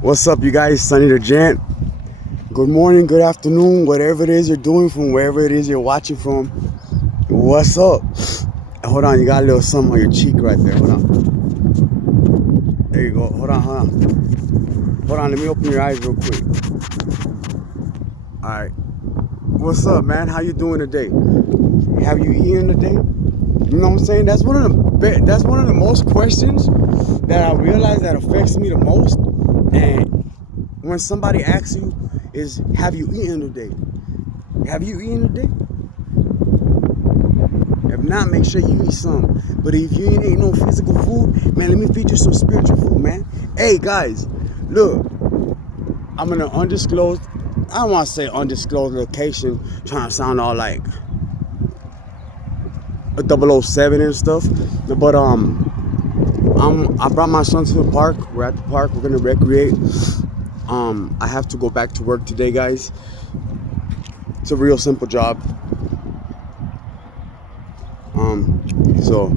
What's up, you guys? Sunny the Gent. Good morning, good afternoon, whatever it is you're doing from wherever it is you're watching from. What's up? Hold on, you got a little something on your cheek right there. Hold on. There you go. Hold on, let me open your eyes real quick. Alright. What's up, man? How you doing today? Have you eaten today? You know what I'm saying? That's one of the most questions that I realize that affects me the most. And when somebody asks you is, have you eaten today? Have you eaten today? If not, make sure you eat some. But if you ain't ate no physical food, man, let me feed you some spiritual food, man. Hey, guys, look, I'm in an undisclosed, I don't want to say undisclosed location, trying to sound all like a 007 and stuff. But I brought my son to the park. We're at the park. We're gonna recreate. I have to go back to work today, guys. It's a real simple job. So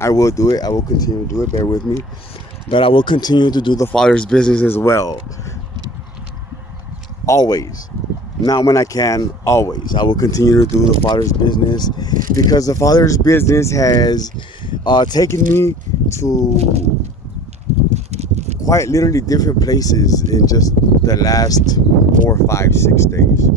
I will do it. I will continue to do it. Bear with me. But I will continue to do the Father's business as well. Always. Not when I can, always. I will continue to do the Father's business because the Father's business has taken me to quite literally different places in just the last 4, 5, 6 days.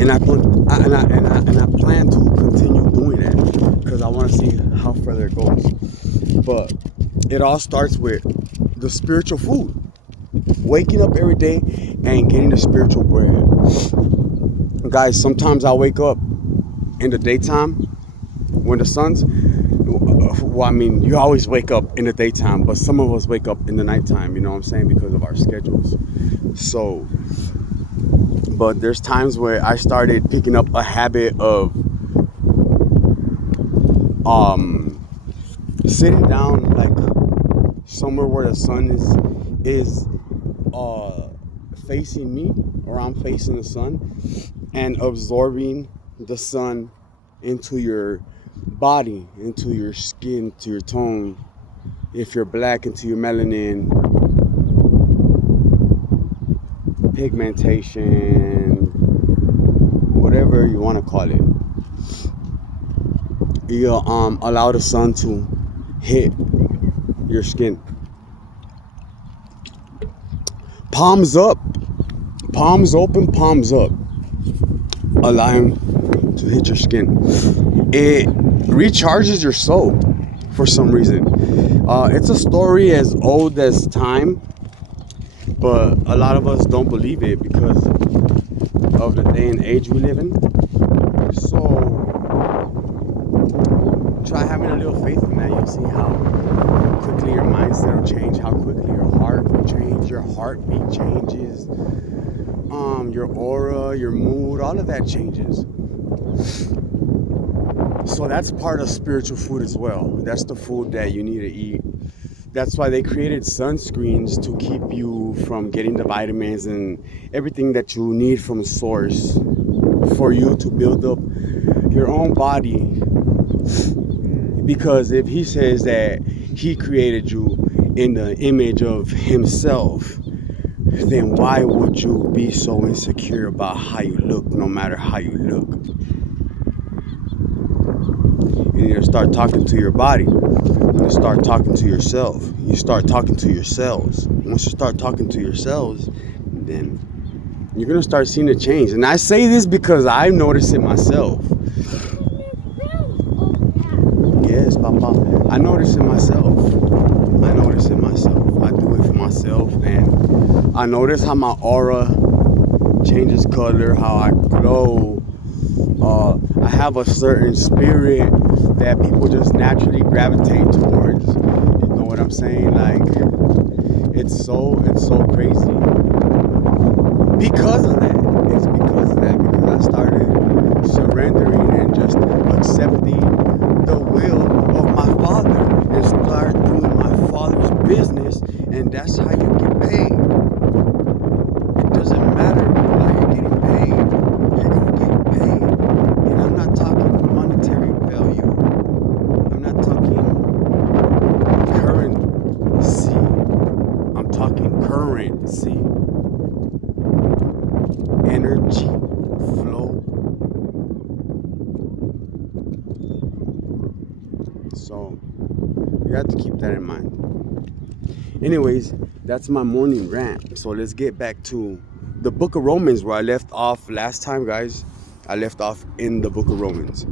And I plan to continue doing that because I want to see how further it goes. But it all starts with the spiritual food. Waking up every day and getting the spiritual bread. Guys, sometimes I wake up in the daytime when the sun's, well, I mean, you always wake up in the daytime, but some of us wake up in the nighttime, you know what I'm saying, because of our schedules. So, but there's times where I started picking up a habit of sitting down like somewhere where the sun is facing me, or I'm facing the sun, and absorbing the sun into your body, into your skin, to your tone. If you're black, into your melanin, pigmentation, whatever you want to call it. You allow the sun to hit your skin. Palms up, palms open, palms up. Allow him to hit your skin. It recharges your soul for some reason. It's a story as old as time, but a lot of us don't believe it because of the day and age we live in. So try having a little faith in that. You'll see how quickly your mindset will change, how quickly your heart will change, your heartbeat changes, your aura, your mood, all of that changes. So that's part of spiritual food as well. That's the food that you need to eat. That's why they created sunscreens, to keep you from getting the vitamins and everything that you need from a source, for you to build up your own body. Because if he says that he created you in the image of himself, then why would you be so insecure about how you look, no matter how you look? You need to start talking to your body. You need to start talking to yourself. You start talking to yourselves. Once you start talking to yourselves, then you're going to start seeing a change. And I say this because I've noticed it myself. Yes, Papa. I notice it myself. I notice it myself. I do it for myself. And I notice how my aura changes color, how I glow. I have a certain spirit that people just naturally gravitate towards. You know what I'm saying? Like, it's so crazy. Because of that. It's because of that. Because I started surrendering and just accepting the will of my Father and start doing my Father's business, and that's how you get paid. It doesn't matter how you're getting paid, you're gonna get paid. And I'm not talking monetary value. I'm not talking So you have to keep that in mind. Anyways, that's my morning rant. So let's get back to the book of Romans, where I left off last time, guys. I left off in the book of Romans.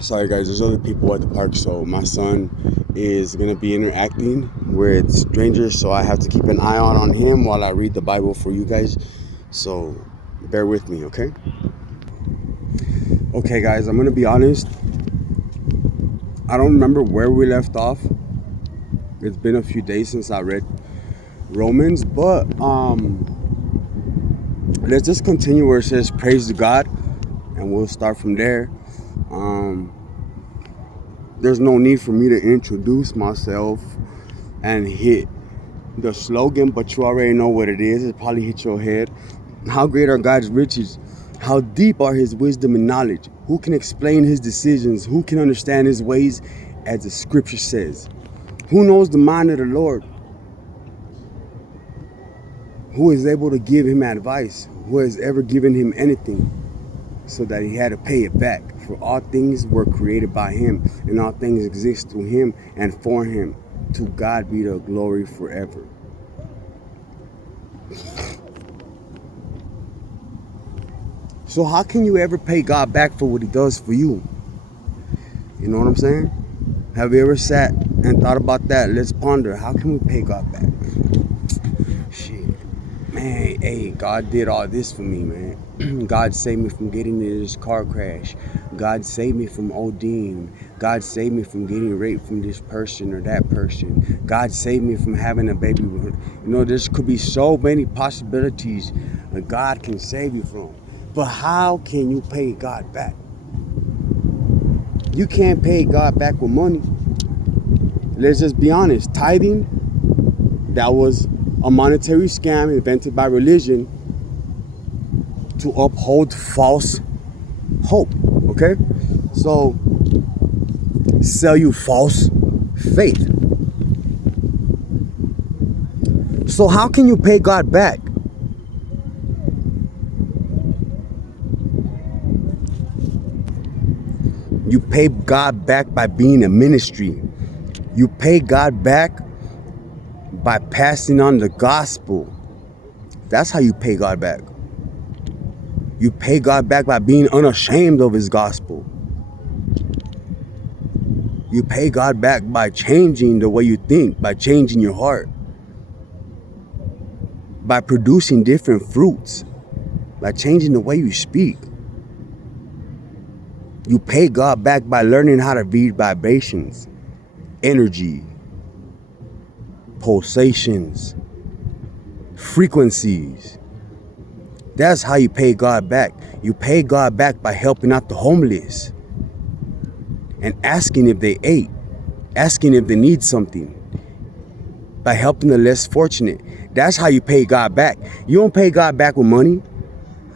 Sorry, guys, there's other people at the park, so my son is going to be interacting with strangers, so I have to keep an eye on him while I read the Bible for you guys. So bear with me, okay? Okay, guys, I'm going to be honest. I don't remember where we left off. It's been a few days since I read Romans, but let's just continue where it says praise to God, and we'll start from there. There's no need for me to introduce myself and hit the slogan, but you already know what it is. It probably hit your head. How great are God's riches? How deep are his wisdom and knowledge? Who can explain his decisions? Who can understand his ways? As the scripture says, who knows the mind of the Lord? Who is able to give him advice? Who has ever given him anything so that he had to pay it back? For all things were created by him, and all things exist through him and for him. To God be the glory forever. So how can you ever pay God back for what he does for you? You know what I'm saying? Have you ever sat and thought about that? Let's ponder. How can we pay God back? Shit. Man, hey, God did all this for me, man. God saved me from getting in this car crash. God saved me from ODing. God saved me from getting raped from this person or that person. God saved me from having a baby. You know, there could be so many possibilities that God can save you from. But how can you pay God back? You can't pay God back with money. Let's just be honest. Tithing, that was a monetary scam invented by religion to uphold false hope, okay? So, sell you false faith. So how can you pay God back? You pay God back by being a ministry. You pay God back by passing on the gospel. That's how you pay God back. You pay God back by being unashamed of his gospel. You pay God back by changing the way you think, by changing your heart, by producing different fruits, by changing the way you speak. You pay God back by learning how to read vibrations, energy, pulsations, frequencies. That's how you pay God back. You pay God back by helping out the homeless and asking if they ate, asking if they need something, by helping the less fortunate. That's how you pay God back. You don't pay God back with money.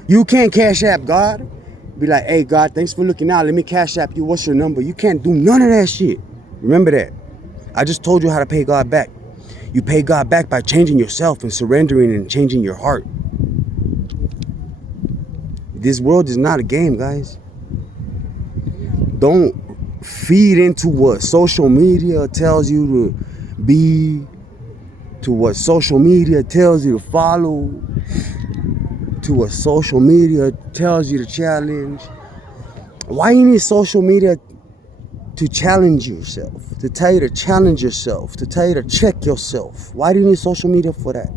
You can't cash app God. Be like, hey, God, thanks for looking out. Let me cash app you. What's your number? You can't do none of that shit. Remember that. I just told you how to pay God back. You pay God back by changing yourself and surrendering and changing your heart. This world is not a game, guys. Don't feed into what social media tells you to be, to what social media tells you to follow, to what social media tells you to challenge. Why you need social media to challenge yourself, to tell you to challenge yourself, to tell you to check yourself? Why do you need social media for that?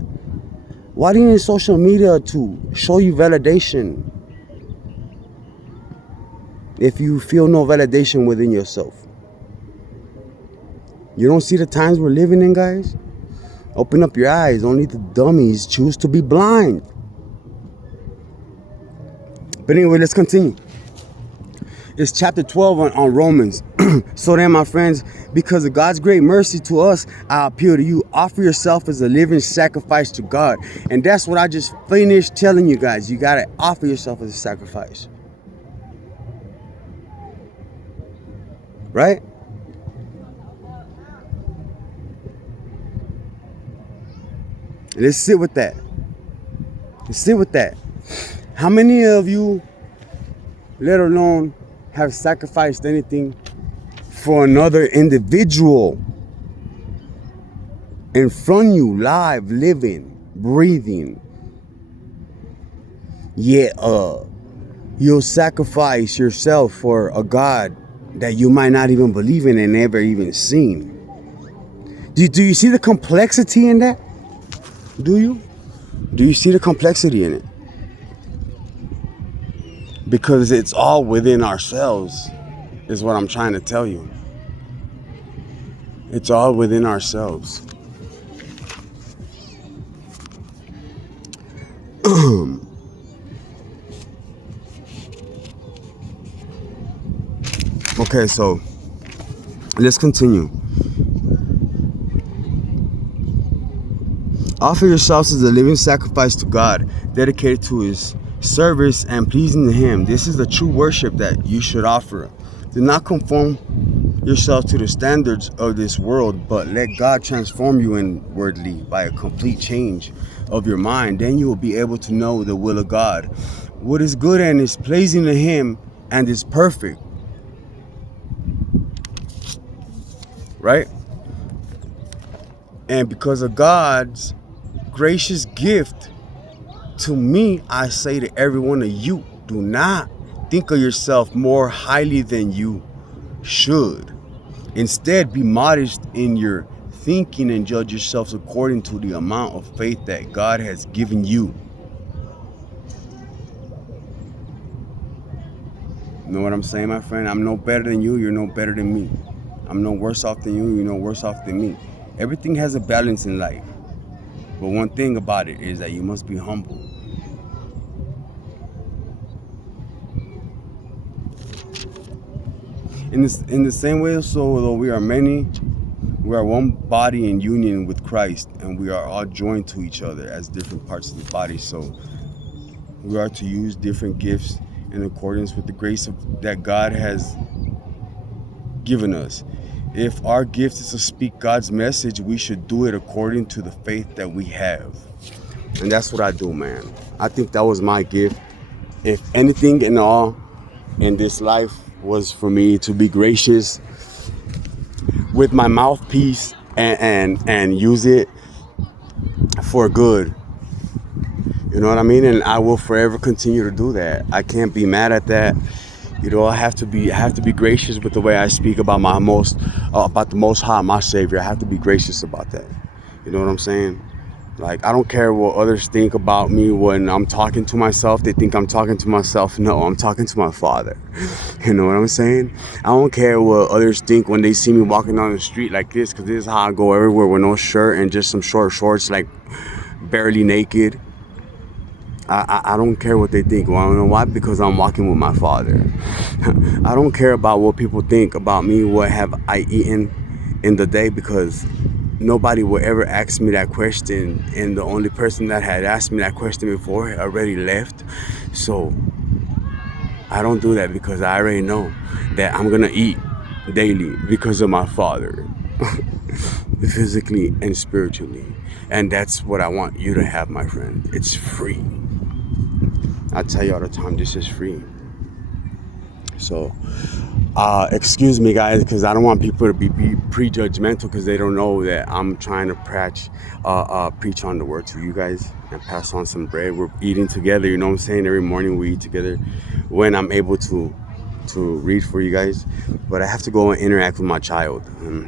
Why do you need social media to show you validation if you feel no validation within yourself? You don't see the times we're living in, guys? Open up your eyes. Only the dummies choose to be blind. But anyway, let's continue. It's chapter 12 on Romans. So then, my friends, because of God's great mercy to us, I appeal to you. Offer yourself as a living sacrifice to God. And that's what I just finished telling you guys. You got to offer yourself as a sacrifice. Right? Let's sit with that. Let's sit with that. How many of you, let alone have sacrificed anything for another individual in front of you, live, living, breathing. Yet you'll sacrifice yourself for a God that you might not even believe in and never even seen. Do you see the complexity in that? Do you? Do you see the complexity in it? Because it's all within ourselves, is what I'm trying to tell you. It's all within ourselves. Okay, so let's continue. Offer yourselves as a living sacrifice to God, dedicated to His service and pleasing to Him. This is the true worship that you should offer. Do not conform yourself to the standards of this world, but let God transform you inwardly by a complete change of your mind. Then you will be able to know the will of God, what is good and is pleasing to Him and is perfect. Right? And because of God's gracious gift to me, I say to every one of you, do not think of yourself more highly than you should. Instead, be modest in your thinking and judge yourselves according to the amount of faith that God has given you. You know what I'm saying, my friend? I'm no better than you. You're no better than me. I'm no worse off than you. You're no worse off than me. Everything has a balance in life. But one thing about it is that you must be humble. In the same way, so though we are many, we are one body in union with Christ, and we are all joined to each other as different parts of the body. So we are to use different gifts in accordance with the grace that God has given us. If our gift is to speak God's message, we should do it according to the faith that we have. And that's what I do, man. I think that was my gift. If anything in all in this life was for me to be gracious with my mouthpiece and use it for good. You know what I mean? And I will forever continue to do that. I can't be mad at that. You know, I have to be gracious with the way I speak about about the Most High, my Savior. I have to be gracious about that. You know what I'm saying? Like, I don't care what others think about me when I'm talking to myself. They think I'm talking to myself. No, I'm talking to my Father. You know what I'm saying? I don't care what others think when they see me walking down the street like this, because this is how I go everywhere with no shirt and just some short shorts, like barely naked. I don't care what they think. Well, you know why? Because I'm walking with my Father. I don't care about what people think about me. What have I eaten in the day? Because nobody will ever ask me that question, and the only person that had asked me that question before already left. So I don't do that, because I already know that I'm gonna eat daily because of my Father, physically and spiritually. And that's what I want you to have, my friend. It's free. I tell you all the time, this is free. So excuse me, guys, because I don't want people to be prejudgmental, because they don't know that I'm trying to preach on the word to you guys and pass on some bread. We're eating together, you know what I'm saying? Every morning we eat together when I'm able to read for you guys. But I have to go and interact with my child.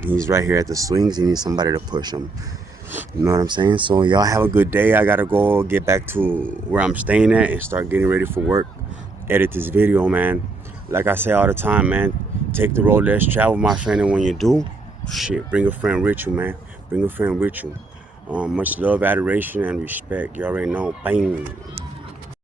He's right here at the swings. He needs somebody to push him. You know what I'm saying? So y'all have a good day. I gotta go get back to where I'm staying at and start getting ready for work. Edit this video, man. Like I say all the time, man, take the road less traveled, my friend. And when you do, shit, bring a friend with you, man. Bring a friend with you. Much love, adoration, and respect. You already know. Bang.